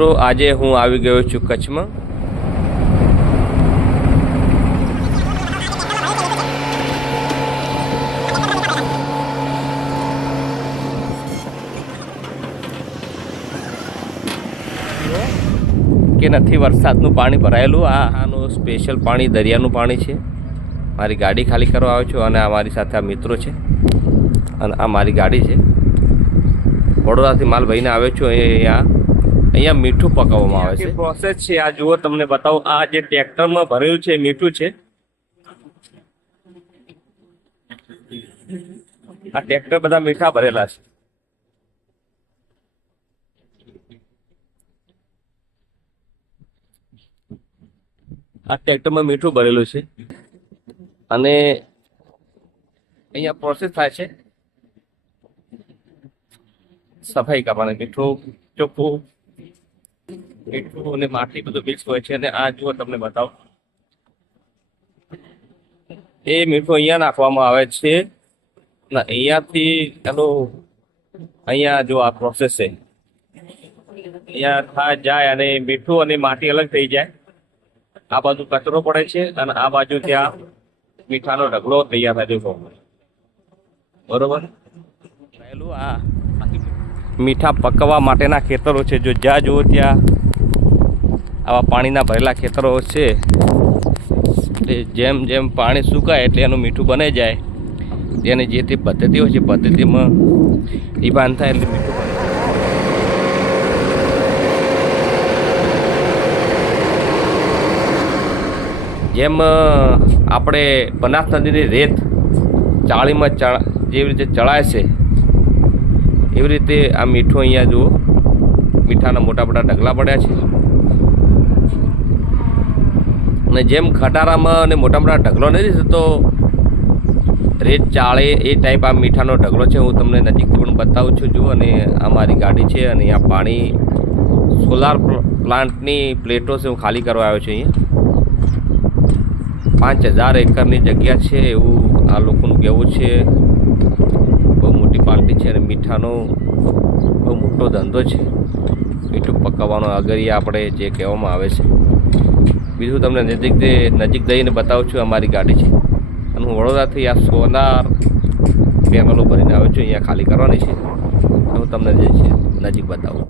તો આજે હું આવી ગયો છું કચ્છમાં. કે નથી વરસાદનું પાણી ભરાયેલું. આનું સ્પેશિયલ પાણી દરિયાનું પાણી છે. મારી ગાડી ખાલી કરવા આવ્યો છું અને અમારી સાથે આ મિત્રો છે અને આ મારી ગાડી છે. વડોદરાથી માલ ભરીને આવ્યો છું. અહીંયા મીઠું પકાવવામાં આવે છે. પ્રોસેસ છે આ જુઓ, તમને બતાવું. આ જે ટ્રેક્ટરમાં ભરેલું છે મીઠું છે. આ ટ્રેક્ટર બધા મીઠા ભરેલા છે. આ ટ્રેક્ટરમાં મીઠું ભરેલું છે અને અહીંયા પ્રોસેસ થાય છે સફાઈ કરવાની. મીઠું ચોખ્ખું મીઠું અને માટી બધું મિક્સ હોય છે. અને આ જુઓ તમને બતાવો, એ મીઠું અહીંયા નાખવામાં આવે છે ને અહીંયાથી એનું અહીંયા જો આ પ્રોસેસ છે અહીંયા જાય અને મીઠું અને માટી અલગ થઈ જાય. આ બાજુ કચરો પડે છે અને આ બાજુ ત્યાં મીઠાનો ઢગલો તૈયાર થાય દેખો, બરોબર. આ મીઠા પકવવા માટેના ખેતરો છે. જો જ્યાં જુઓ ત્યાં આવા પાણીના ભરેલા ખેતરો છે. એટલે જેમ જેમ પાણી સુકાય એટલે એનું મીઠું બને જાય. તેની જે તે પદ્ધતિ હોય છે પદ્ધતિમાં ઈબાન થાય એટલે મીઠું બને. જેમ આપણે બનાસ નદીની રેત ચાળીમાં જેવી રીતે ચડાય છે એવી રીતે આ મીઠું અહીંયા જુઓ, મીઠાના મોટા મોટા ઢગલા પડ્યા છે. અને જેમ ખટારામાં અને મોટા મોટા ઢગલો નથી થતો રેત ચાળે એ ટાઈપ આ મીઠાનો ઢગલો છે. હું તમને નજીકથી પણ બતાવું છું. જુઓ, અને આ મારી ગાડી છે અને અહીંયા પાણી સોલાર પ્લાન્ટની પ્લેટો છે. હું ખાલી કરવા આવ્યો છું. અહીંયા 5000 એકરની જગ્યા છે એવું આ લોકોનું કહેવું છે. બહુ મોટી પાર્ટી છે અને મીઠાનો બહુ મોટો ધંધો છે. મીઠું પકાવવાનો અગરિયા આપણે જે કહેવામાં આવે છે. બીજું તમને નજીક જઈને બતાવું છું. અમારી ગાડી છે અને હું વડોદરાથી આ સોલાર પેનલો ભરીને આવ્યો છું. અહીંયા ખાલી કરવાની છે. હું તમને જે છે નજીક બતાવું.